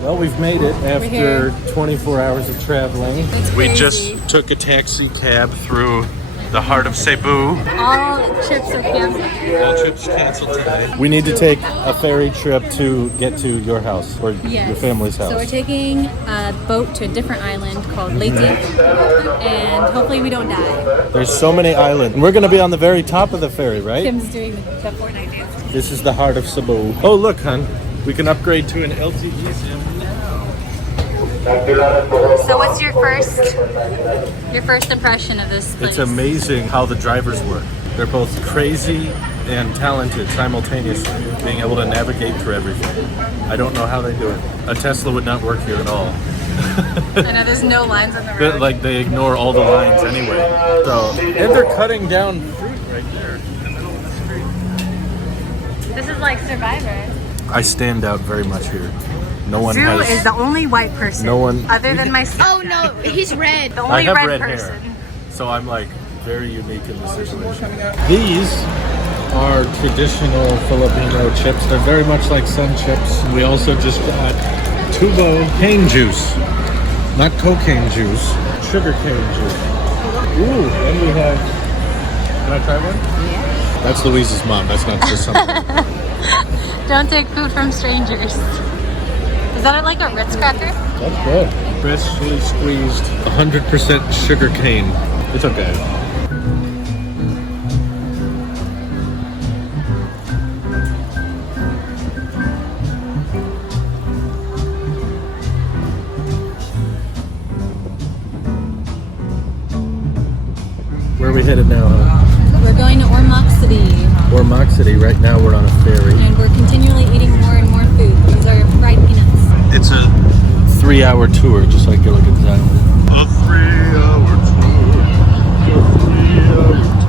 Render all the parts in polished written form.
Well, we've made it after 24 hours of traveling. We just took a taxi cab through the heart of Cebu. All trips are canceled. All trips canceled today. We need to take a ferry trip to get to your house or your family's house. So we're taking a boat to a different island called Lue Qin, and hopefully we don't die. There's so many islands. And we're going to be on the very top of the ferry, right? Kim's doing the Fortnite dance. This is the heart of Cebu. Oh, look, hon. We can upgrade to an LTE SIM now. So what's your first impression of this place? It's amazing how the drivers work. They're both crazy and talented simultaneously, being able to navigate through everything. I don't know how they do it. A Tesla would not work here at all. I know there's no lines on the road. Like they ignore all the lines anyway. So, and they're cutting down fruit right there in the middle of the street. This is like Survivor. I stand out very much here. No one Drew is the only white person. No one other than myself. Oh no, he's red. The only I have red person. hair, so I'm like very unique in this situation. These are traditional Filipino chips. They're very much like sun chips. We also just got tubo cane juice, not cocaine juice, sugar cane juice. Ooh, and we have. Can I try one? Yeah. That's Louise's mom. That's not just something. Don't take food from strangers. Is that like a Ritz cracker? That's good. Freshly squeezed, 100% sugar cane. It's okay. Where are we headed now? We're going to Ormoc City. Ormoc City. Right now we're on a ferry. And we're continually eating more and more food. These are fried peanuts. It's a 3-hour tour, just like Gilligan's Island. A 3-hour tour. A 3-hour tour.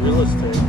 Real estate.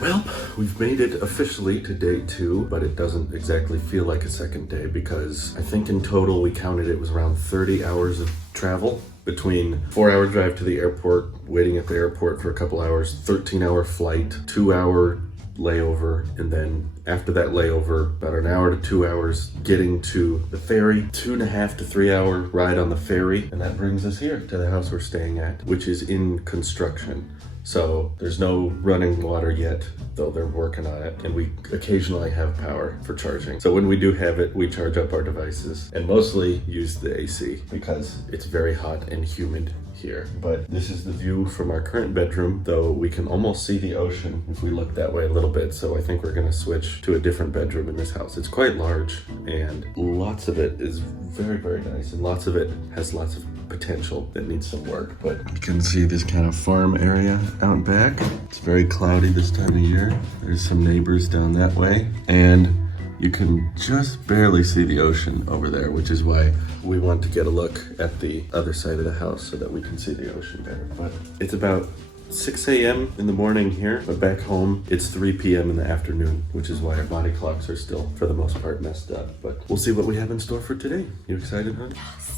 Well, we've made it officially to day 2, but it doesn't exactly feel like a second day because I think in total we counted it was around 30 hours of travel. Between 4-hour drive to the airport, waiting at the airport for a couple hours, 13-hour flight, 2-hour layover, and then after that layover, about an hour to 2 hours getting to the ferry, 2.5 to 3-hour ride on the ferry, and that brings us here to the house we're staying at, which is in construction. So there's no running water yet, though they're working on it, and we occasionally have power for charging. So when we do have it, we charge up our devices and mostly use the AC because it's very hot and humid here. But this is the view from our current bedroom, though we can almost see the ocean if we look that way a little bit. So I think we're gonna switch to a different bedroom in this house. It's quite large and lots of it is very, very nice, and lots of it has lots of potential that needs some work. But you can see this kind of farm area out back. It's very cloudy this time of year. There's some neighbors down that way, and you can just barely see the ocean over there, which is why we want to get a look at the other side of the house so that we can see the ocean better. But it's about 6 a.m. in the morning here, but back home it's 3 p.m. in the afternoon, which is why our body clocks are still, for the most part, messed up. But we'll see what we have in store for today. You excited, honey? Yes.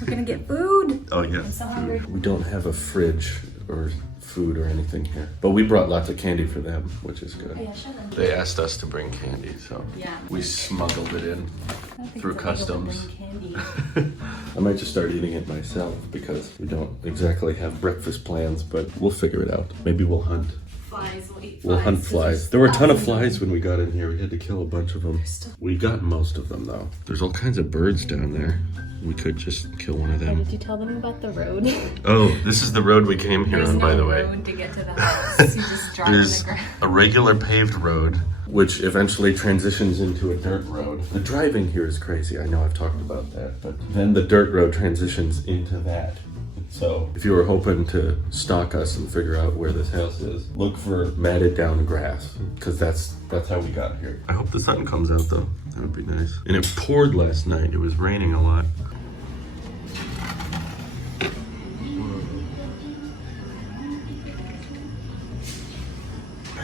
We're gonna get food. Oh yeah. I'm so hungry. We don't have a fridge or food or anything here, but we brought lots of candy for them, which is good. Oh, yeah, sure. They asked us to bring candy, so yeah, we smuggled it in through customs. Candy. I might just start eating it myself because we don't exactly have breakfast plans, but we'll figure it out. Maybe we'll hunt. Flies, we'll eat flies. We'll hunt flies. There were a ton of flies when we got in here. We had to kill a bunch of them. We got most of them though. There's all kinds of birds down there. We could just kill one of them. Did you tell them about the road? Oh, this is the road we came here on, by the way. There's no road to get to the house. You just drive on the ground. A regular paved road which eventually transitions into a dirt road. The driving here is crazy. I know I've talked about that, but then the dirt road transitions into that. So if you were hoping to stalk us and figure out where this house is, look for matted down grass, because that's how we got here. I hope the sun comes out though. That would be nice. And it poured last night. It was raining a lot.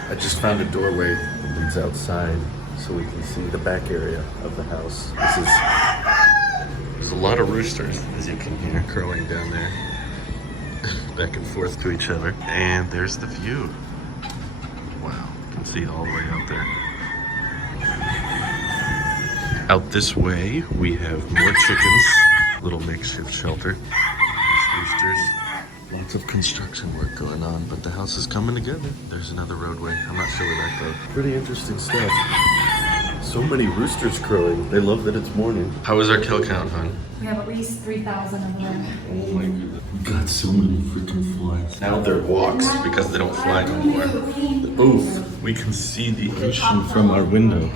I just found a doorway that leads outside so we can see the back area of the house. There's a lot of roosters, as you can hear, crowing down there. Back and forth to each other. And there's the view. Wow, you can see all the way out there. Out this way, we have more chickens. Little makeshift shelter. Roosters. Lots of construction work going on, but the house is coming together. There's another roadway. I'm not sure where that goes. Pretty interesting stuff. So many roosters crowing. They love that it's morning. How is our kill count, hon? We have at least 3,000 of them. Oh my goodness. Got so many freaking flies. Now they're walks because they don't fly no more. Oof, we can see the ocean from our window.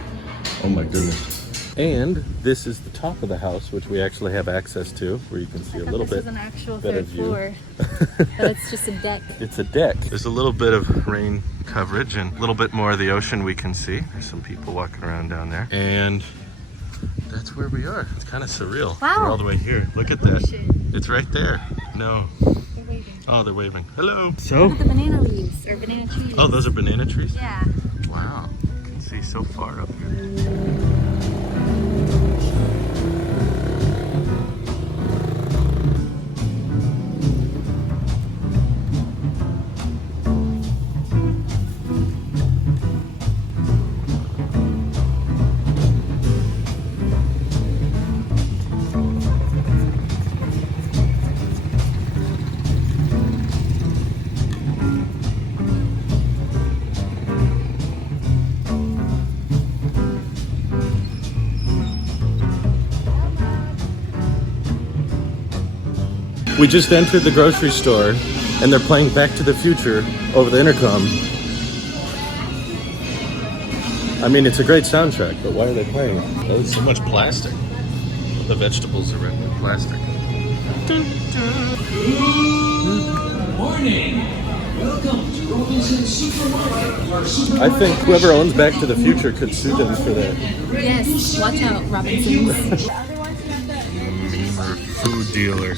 Oh my goodness. And this is the top of the house, which we actually have access to, where you can see a little bit This is an actual better third view. floor, but it's just a deck. It's a deck. There's a little bit of rain coverage and a little bit more of the ocean we can see. There's some people walking around down there. And that's where we are. It's kind of surreal. Wow. We're all the way here. Look at that. It's right there. No. They're waving. Oh, they're waving. Hello. So? Look at the banana leaves, or banana trees. Oh, those are banana trees? Yeah. Wow. You can see so far up here. We just entered the grocery store and they're playing Back to the Future over the intercom. I mean, it's a great soundtrack, but why are they playing it? Oh, there's so much plastic. The vegetables are wrapped in plastic. Good morning. Welcome to Robinson's Supermarket. I think whoever owns Back to the Future could sue them for that. Yes, watch out, Robinsons. Memer food dealer.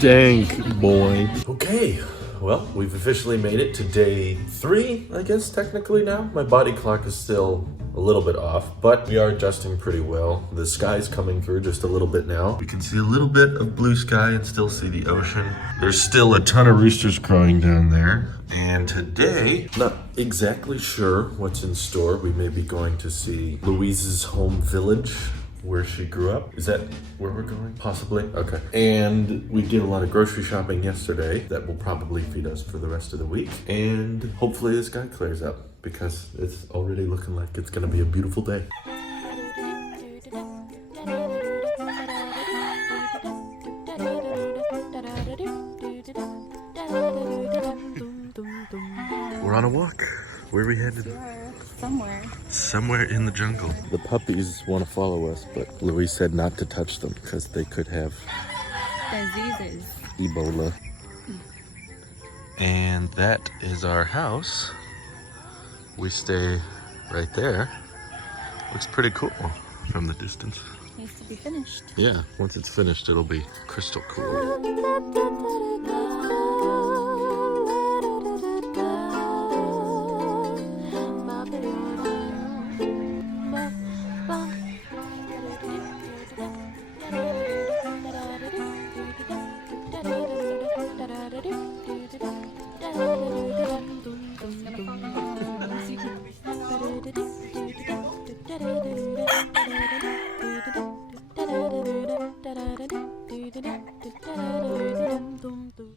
Dank boy. Okay, well, we've officially made it to day 3, I guess, technically now. My body clock is still a little bit off, but we are adjusting pretty well. The sky's coming through just a little bit now. We can see a little bit of blue sky and still see the ocean. There's still a ton of roosters crowing down there. And today, not exactly sure what's in store. We may be going to see Louise's home village, where she grew up. Is that where we're going? Possibly. Okay. And we did a lot of grocery shopping yesterday that will probably feed us for the rest of the week. And hopefully the sky clears up because it's already looking like it's gonna be a beautiful day. We're on a walk. Where are we headed? Somewhere in the jungle. The puppies want to follow us, but Louise said not to touch them because they could have Diseases. Ebola. And that is our house. We stay right there. Looks pretty cool from the distance. Needs to be finished. Yeah, once it's finished, it'll be crystal cool.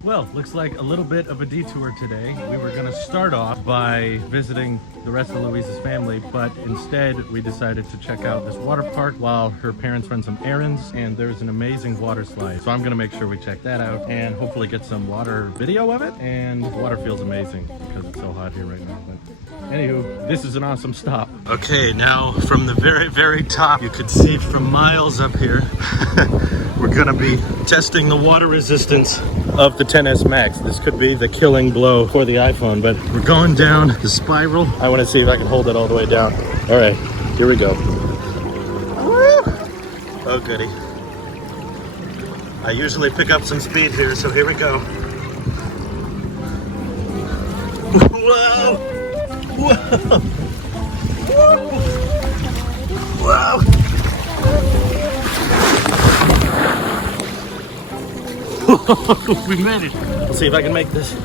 Well, looks like a little bit of a detour today. We were gonna start off by visiting the rest of Louise's family, but instead we decided to check out this water park while her parents run some errands, and there's an amazing water slide. So I'm gonna make sure we check that out and hopefully get some water video of it. And the water feels amazing because it's so hot here right now. But anywho, this is an awesome stop. Okay, now from the very, very top, you could see from miles up here, we're gonna be testing the water resistance of the XS Max. This could be the killing blow for the iPhone, but we're going down the spiral. I want to see if I can hold it all the way down. All right, here we go. Woo! Oh goody. I usually pick up some speed here, so here we go. Whoa! Whoa! Whoa! We made it. Let's see if I can make this.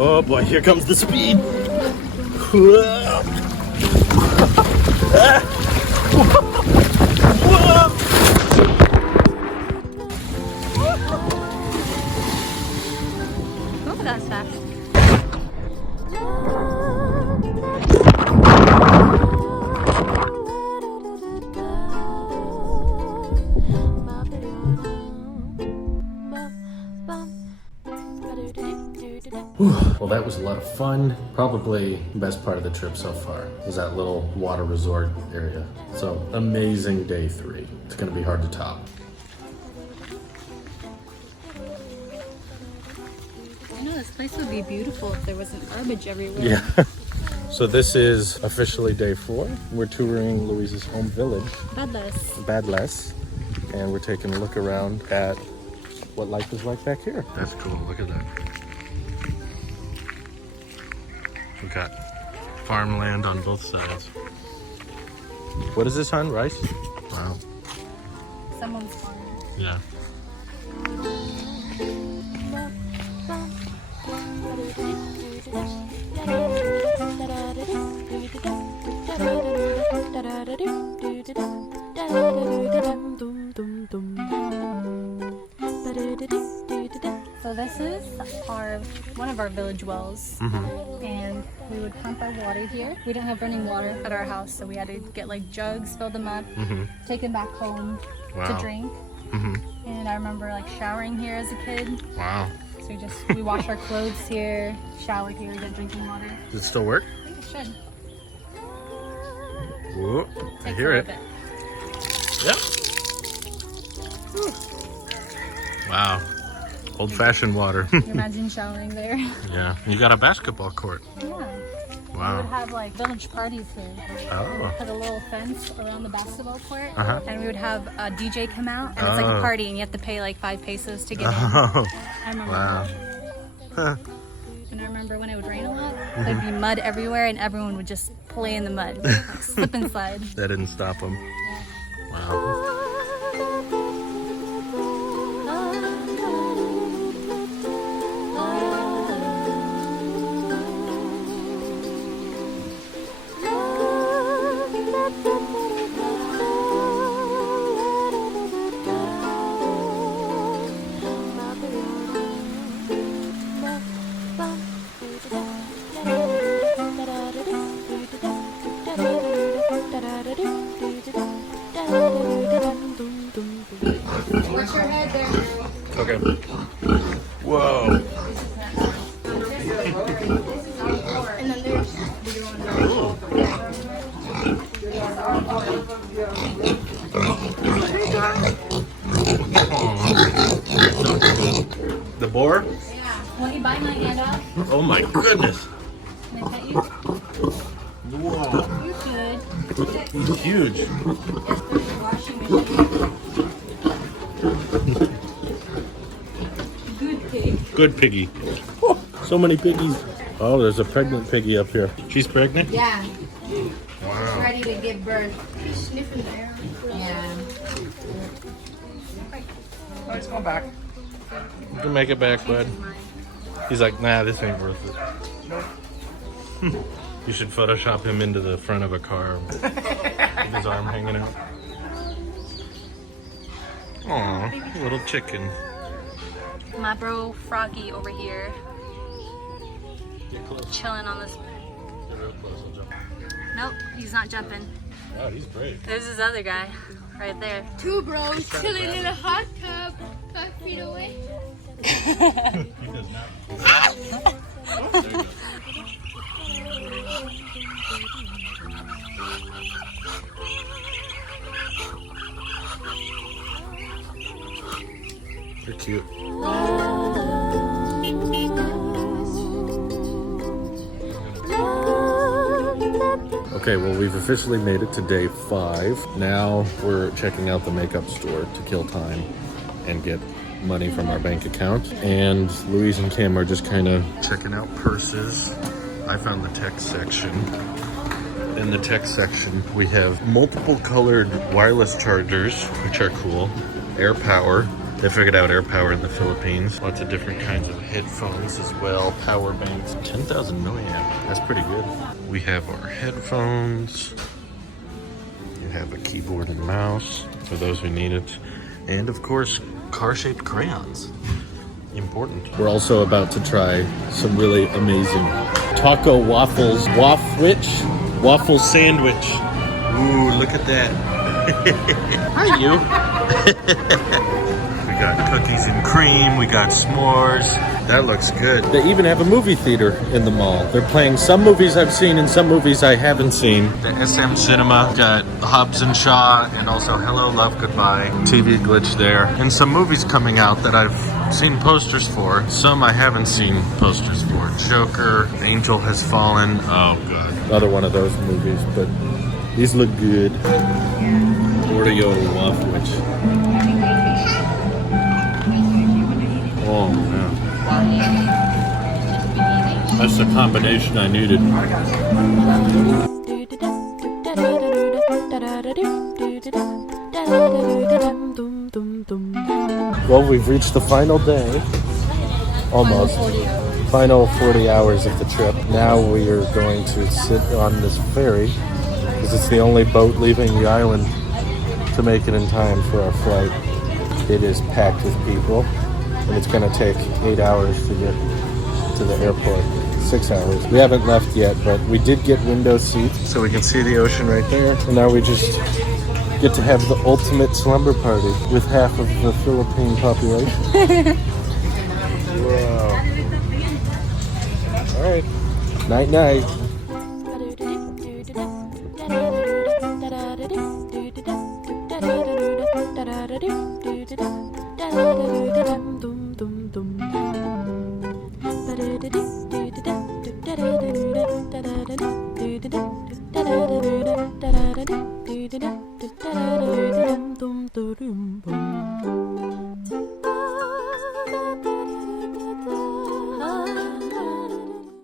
Oh boy, here comes the speed. Whoa. Whoa. Oh, that's fast. Well, that was a lot of fun. Probably the best part of the trip so far was that little water resort area. So amazing day 3. It's gonna be hard to top. I know this place would be beautiful if there wasn't garbage everywhere. Yeah. So this is officially day 4. We're touring Louise's home village, Badvelu, and we're taking a look around at what life is like back here. That's cool, look at that. We've got farmland on both sides. What is this, hon? Rice? Wow. Someone's farm. Yeah. So this is one of our village wells, and we would pump our water here. We didn't have running water at our house, so we had to get like jugs, fill them up, take them back home to drink. And I remember like showering here as a kid. Wow. So we wash our clothes here, shower here, get drinking water. Does it still work? I think it should. Whoa, I Takes hear a it. little Yep. Wow. Old-fashioned water. bit. Imagine showering there. Yeah. You got a basketball court. Yeah. We Wow. would have like village parties here. Oh. Put a little fence around the basketball court, Uh-huh. and we would have a DJ come out, and it's like a party, and you have to pay like 5 pesos to get in. Oh. I remember Wow. that. And I remember when it would rain a lot, there'd be mud everywhere, and everyone would just play in the mud, like, slip and slide. That didn't stop them. Wow. Watch your head there. Okay. Whoa. And then there's The boar? yeah. Will you bite my hand off? Oh my goodness. Can I pet you? Whoa. You good. He's huge. Washing machine. Good pig. Good piggy. Oh, so many piggies. Oh, there's a pregnant piggy up here. She's pregnant? Yeah, Wow. ready to give birth. She's sniffing there. Yeah. Let's go back. You can make it back, bud. He's like, nah, this ain't worth it. You should Photoshop him into the front of a car with his arm hanging out. Aw, little chicken. My bro Froggy over here, chilling on this. Nope, he's not jumping. Wow, he's brave. There's this other guy right there. Two bros chilling in a hot tub 5 feet away. He does not. Oh, there you go. They're cute. Okay, well, we've officially made it to day 5. Now we're checking out the makeup store to kill time and get money from our bank account. And Louise and Kim are just kind of checking out purses. I found the tech section. In the tech section, we have multiple colored wireless chargers, which are cool. Air power. They figured out air power in the Philippines. Lots of different kinds of headphones as well. Power banks. 10,000 milliamp. That's pretty good. We have our headphones. You have a keyboard and mouse for those who need it. And of course, car-shaped crayons. Important. We're also about to try some really amazing taco waffles. Waffle sandwich. Ooh, look at that. Hi, you. We got cookies and cream. We got s'mores. That looks good. They even have a movie theater in the mall. They're playing some movies I've seen and some movies I haven't seen. The SM Cinema got Hobbs and Shaw and also Hello, Love, Goodbye. TV glitch there. And some movies coming out that I've seen posters for. Some I haven't seen posters for. Joker, Angel Has Fallen. Oh, God. Another one of those movies, but these look good. Oreo waffle. Oh, man. That's the combination I needed. Well, we've reached the final day. Almost. Final 40 hours of the trip. Now we are going to sit on this ferry because it's the only boat leaving the island to make it in time for our flight. It is packed with people. And it's going to take 8 hours to get to the airport. 6 hours. We haven't left yet, but we did get window seats, so we can see the ocean right there. And now we just get to have the ultimate slumber party with half of the Philippine population. Wow. All right. Night, night.